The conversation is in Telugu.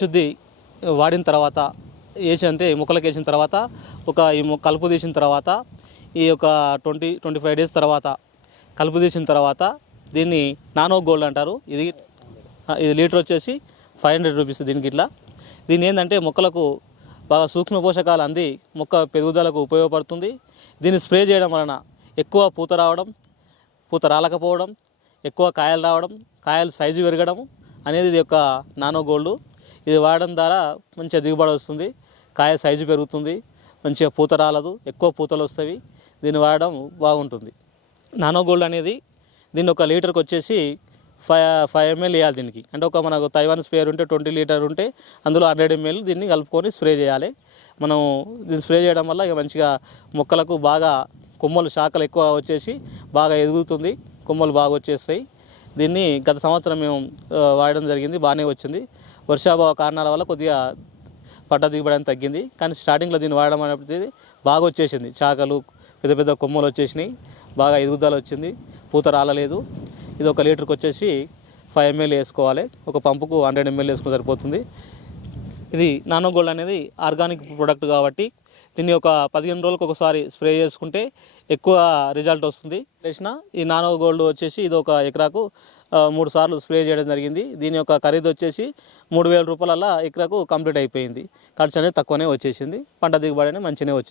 శుద్ధి వాడిన తర్వాత వేసి అంటే మొక్కలకు వేసిన తర్వాత ఒక ఈ కలుపు తీసిన తర్వాత ఈ యొక్క ట్వంటీ ట్వంటీ ఫైవ్ డేస్ తర్వాత కలుపు తీసిన తర్వాత దీన్ని నానో గోల్డ్ అంటారు. ఇది ఇది లీటర్ వచ్చేసి ఫైవ్ హండ్రెడ్ రూపీస్ దీనికి ఇట్లా. దీని ఏంటంటే మొక్కలకు బాగా సూక్ష్మ పోషకాలు అంది మొక్క పెరుగుదలకు ఉపయోగపడుతుంది. దీన్ని స్ప్రే చేయడం వలన ఎక్కువ పూత రావడం పూత రాలకపోవడం ఎక్కువ కాయలు రావడం కాయలు సైజు పెరగడం అనేది ఇది యొక్క నానో గోల్డ్. ఇది వాడడం ద్వారా మంచిగా దిగుబడి వస్తుంది కాయ సైజు పెరుగుతుంది మంచిగా పూత రాలదు ఎక్కువ పూతలు వస్తాయి. దీన్ని వాడడం బాగుంటుంది. నానో గోల్డ్ అనేది దీన్ని ఒక లీటర్కి వచ్చేసి ఫైవ్ ఫైవ్ ఎంఎల్ వేయాలి దీనికి. అంటే ఒక మనకు తైవాన్ స్ప్రేయర్ ఉంటే ట్వంటీ లీటర్ ఉంటే అందులో హండ్రెడ్ ఎంఎల్ దీన్ని కలుపుకొని స్ప్రే చేయాలి. మనం దీన్ని స్ప్రే చేయడం వల్ల ఇక మంచిగా మొక్కలకు బాగా కొమ్మలు శాఖలు ఎక్కువ వచ్చేసి బాగా ఎదుగుతుంది కొమ్మలు బాగా వచ్చేస్తాయి. దీన్ని గత సంవత్సరం మేము వాడడం జరిగింది బాగానే వచ్చింది. వర్షాభావ కారణాల వల్ల కొద్దిగా పంట దిగుబడి తగ్గింది. కానీ స్టార్టింగ్లో దీన్ని వాడడం అనేది బాగా వచ్చేసింది. చాకలు పెద్ద పెద్ద కొమ్మలు వచ్చేసినాయి. బాగా ఎదుగుదల వచ్చింది. పూత రాలలేదు. ఇది ఒక లీటర్కి వచ్చేసి ఫైవ్ ఎంఎల్ వేసుకోవాలి. ఒక పంపుకు హండ్రెడ్ ఎంఎల్ వేసుకుని సరిపోతుంది. ఇది నానో గోల్డ్ అనేది ఆర్గానిక్ ప్రోడక్ట్ కాబట్టి దీన్ని ఒక పదిహేను రోజులకు ఒకసారి స్ప్రే చేసుకుంటే ఎక్కువ రిజల్ట్ వస్తుంది. చేసిన ఈ నానో గోల్డ్ వచ్చేసి ఇది ఒక ఎకరాకు మూడు సార్లు స్ప్రే చేయడం జరిగింది. దీని యొక్క ఖరీదు వచ్చేసి మూడు వేల రూపాయల ఎకరాకు కంప్లీట్ అయిపోయింది. ఖర్చు అనేది తక్కువనే వచ్చేసింది. పంట దిగుబడి అనేది మంచిగానే వచ్చింది.